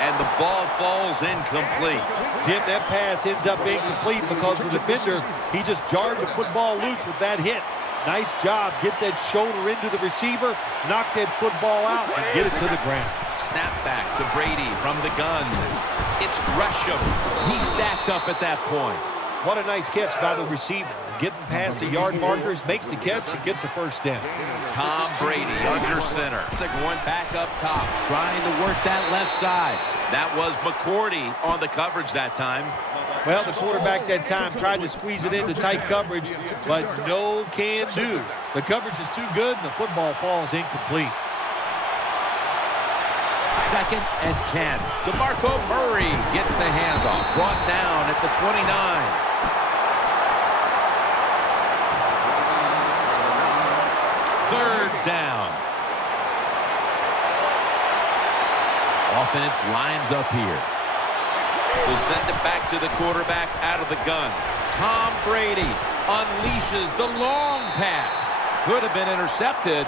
and the ball falls incomplete. Jim, that pass ends up incomplete because the defender, he just jarred the football loose with that hit. Nice job. Get that shoulder into the receiver, knock that football out, and get it to the ground. Snap back to Brady from the gun. It's Gresham. He stacked up at that point. What a nice catch by the receiver. Getting past the yard markers, makes the catch, and gets a first down. Tom Brady under center. They're going back up top, trying to work that left side. That was McCourty on the coverage that time. Well, the quarterback that time tried to squeeze it into tight coverage, but no can do. The coverage is too good, and the football falls incomplete. 2nd and 10. DeMarco Murray gets the handoff. Brought down at the 29. Third down. Offense lines up here. We'll send it back to the quarterback out of the gun. Tom Brady unleashes the long pass. Could have been intercepted.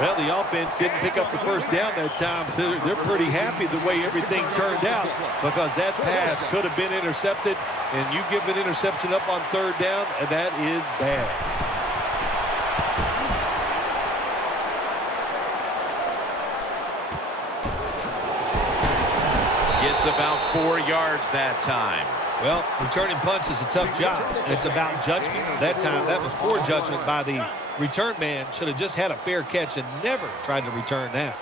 Well, the offense didn't pick up the first down that time. They're pretty happy the way everything turned out because that pass could have been intercepted, and you give an interception up on third down, and that is bad. Gets about 4 yards that time. Well, returning punts is a tough job. It's about judgment. That time, that was poor judgment by the return man. Should have just had a fair catch and never tried to return that.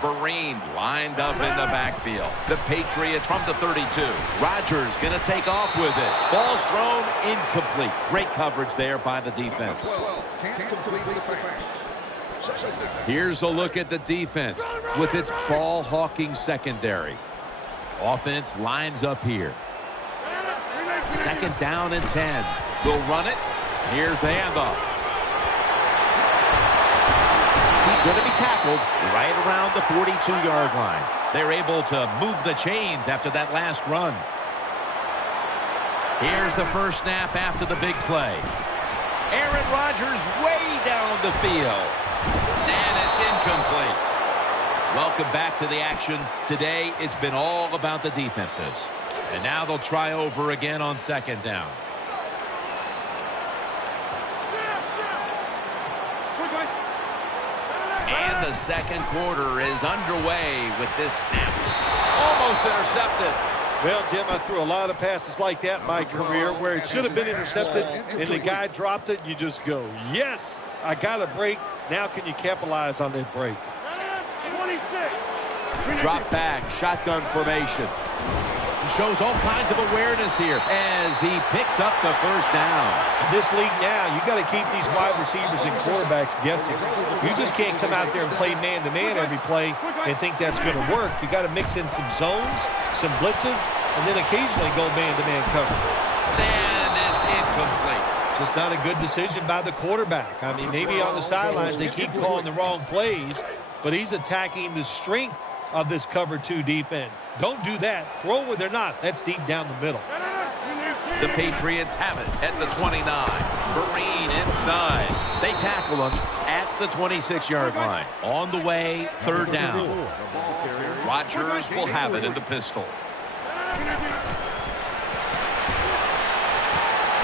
Vereen lined up in the backfield. The Patriots from the 32. Rodgers going to take off with it. Ball's thrown incomplete. Great coverage there by the defense. Here's a look at the defense with its ball-hawking secondary. Offense lines up here. 2nd down and 10. They'll run it. Here's the handoff. He's going to be tackled right around the 42-yard line. They're able to move the chains after that last run. Here's the first snap after the big play. Aaron Rodgers way down the field. And it's incomplete. Welcome back to the action. Today, it's been all about the defenses. And now they'll try over again on 2nd down. And the second quarter is underway with this snap. Almost intercepted. Well, Jim, I threw a lot of passes like that in my career where it should have been intercepted and the guy dropped it. You just go, yes, I got a break. Now can you capitalize on that break? Drop back, shotgun formation. He shows all kinds of awareness here as he picks up the first down. In this league now, you got to keep these wide receivers and quarterbacks guessing. You just can't come out there and play man-to-man every play and think that's going to work. You got to mix in some zones, some blitzes, and then occasionally go man-to-man cover. And it's incomplete. Just not a good decision by the quarterback. I mean, maybe on the sidelines they keep calling the wrong plays, but he's attacking the strength of this cover 2 defense. Don't do that. Throw where they're not. That's deep down the middle. The Patriots have it at the 29. Vereen inside. They tackle him at the 26-yard line. On the way, 3rd down. Rodgers will have it in the pistol.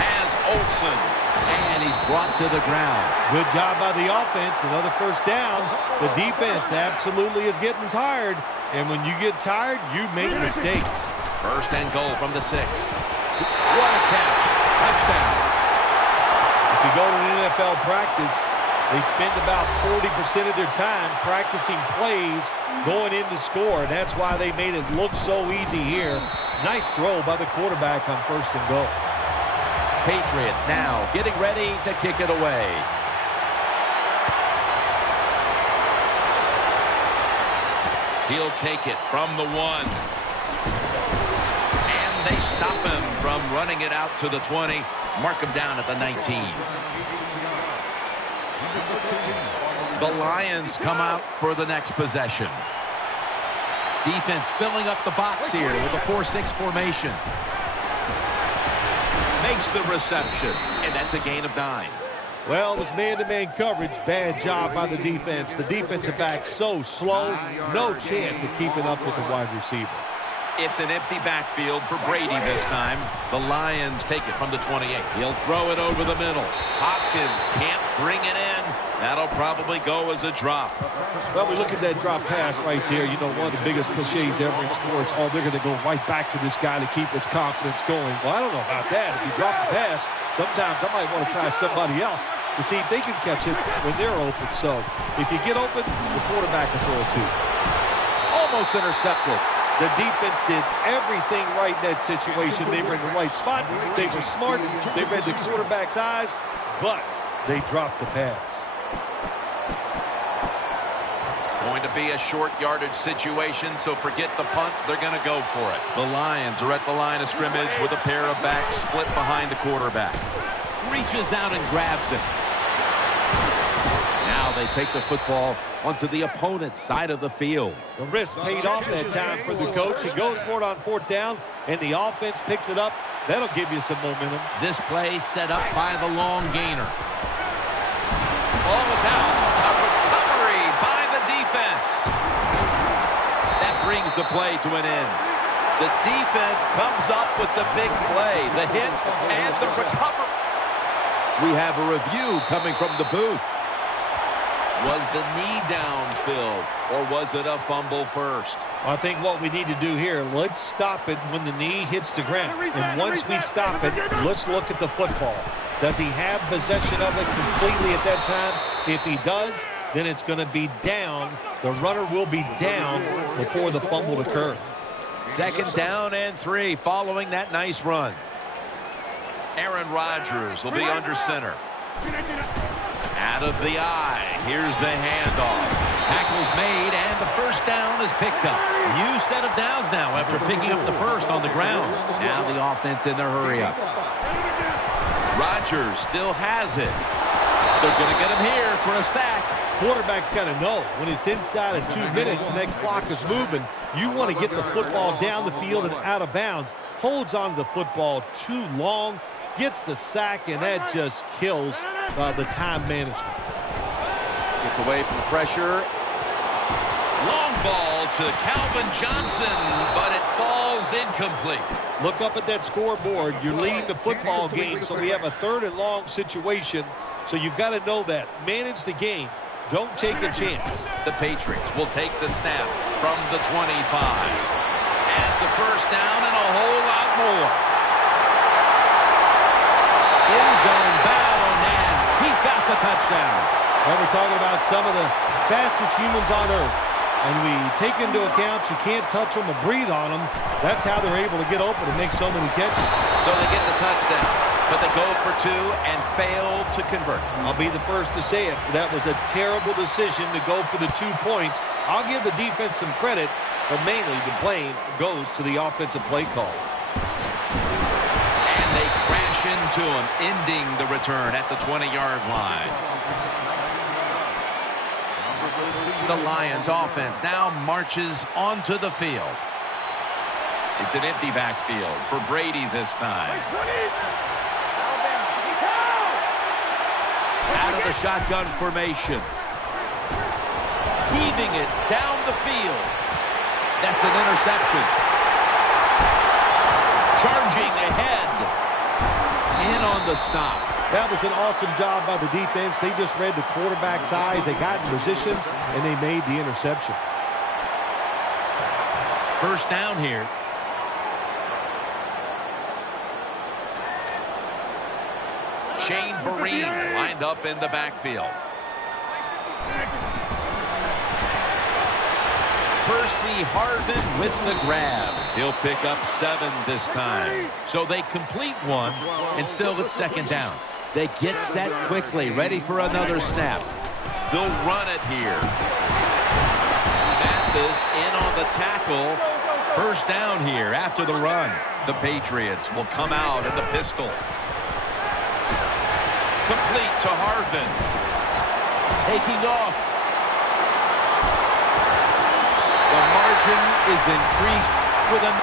Has Olsen. And he's brought to the ground. Good job by the offense. Another first down. The defense absolutely is getting tired. And when you get tired, you make mistakes. 1st and goal from the 6. What a catch. Touchdown. If you go to an NFL practice, they spend about 40% of their time practicing plays going in to score. And that's why they made it look so easy here. Nice throw by the quarterback on 1st and goal. Patriots now getting ready to kick it away. He'll take it from the 1. And they stop him from running it out to the 20. Mark him down at the 19. The Lions come out for the next possession. Defense filling up the box here with a 4-6 formation. Makes the reception, and that's a gain of 9. Well, it was man-to-man coverage. Bad job by the defense. The defensive back so slow, no chance of keeping up with the wide receiver. It's an empty backfield for Brady this time. The Lions take it from the 28. He'll throw it over the middle. Hopkins can't bring it in. That'll probably go as a drop. Well, we look at that drop pass right there. You know, one of the biggest cliches ever in sports. Oh, they're going to go right back to this guy to keep his confidence going. Well, I don't know about that. If you drop the pass, sometimes I might want to try somebody else to see if they can catch it when they're open. So if you get open, the quarterback can throw it too. Almost intercepted. The defense did everything right in that situation. They were in the right spot. They were smart. They read the quarterback's eyes, but they dropped the pass. Going to be a short yardage situation, so forget the punt. They're going to go for it. The Lions are at the line of scrimmage with a pair of backs split behind the quarterback. Reaches out and grabs it. Now they take the football onto the opponent's side of the field. The risk paid off that time for the coach. He goes for it on 4th down, and the offense picks it up. That'll give you some momentum. This play set up by the long gainer. Ball was out. A recovery by the defense. That brings the play to an end. The defense comes up with the big play, the hit, and the recovery. We have a review coming from the booth. Was the knee downfield, or was it a fumble first? I think what we need to do here, let's stop it when the knee hits the ground. And once we stop it, let's look at the football. Does he have possession of it completely at that time? If he does, then it's going to be down. The runner will be down before the fumble occurs. 2nd down and 3 following that nice run. Aaron Rodgers will be under center. Out of the eye. Here's the handoff. Tackle's made, and the 1st down is picked up. New set of downs now after picking up the 1st on the ground. Now the offense in their hurry up. Rodgers still has it. They're going to get him here for a sack. Quarterback's got to know when it's inside of 2 minutes and that clock is moving, you want to get the football down the field and out of bounds. Holds on to the football too long, gets the sack, and that just kills the time management. Gets away from the pressure. Long ball to Calvin Johnson, but it falls incomplete. Look up at that scoreboard. You're leading the football game, so we have a 3rd and long situation. So you've got to know that. Manage the game. Don't take a chance. The Patriots will take the snap from the 25. Has the 1st down and a whole lot more. End zone bound, and he's got the touchdown. Well, we're talking about some of the fastest humans on earth. And we take into account you can't touch them or breathe on them. That's how they're able to get open and make so many catches. So they get the touchdown, but they go for 2 and fail to convert. I'll be the first to say it. That was a terrible decision to go for the 2 points. I'll give the defense some credit, but mainly the blame goes to the offensive play call. And they crash into him, ending the return at the 20-yard line. The Lions offense now marches onto the field. It's an empty backfield for Brady this time. Out of the shotgun formation. Heaving it down the field. That's an interception. Charging ahead. In on the stop. That was an awesome job by the defense. They just read the quarterback's eyes. They got in position, and they made the interception. 1st down here. Shane Vereen lined up in the backfield. Percy Harvin with the grab. He'll pick up 7 this time. So they complete 1, and still it's 2nd down. They get set quickly, ready for another snap. They'll run it here. Mathis in on the tackle. 1st down here after the run. The Patriots will come out in the pistol. Complete to Harvin. Taking off. The margin is increased with a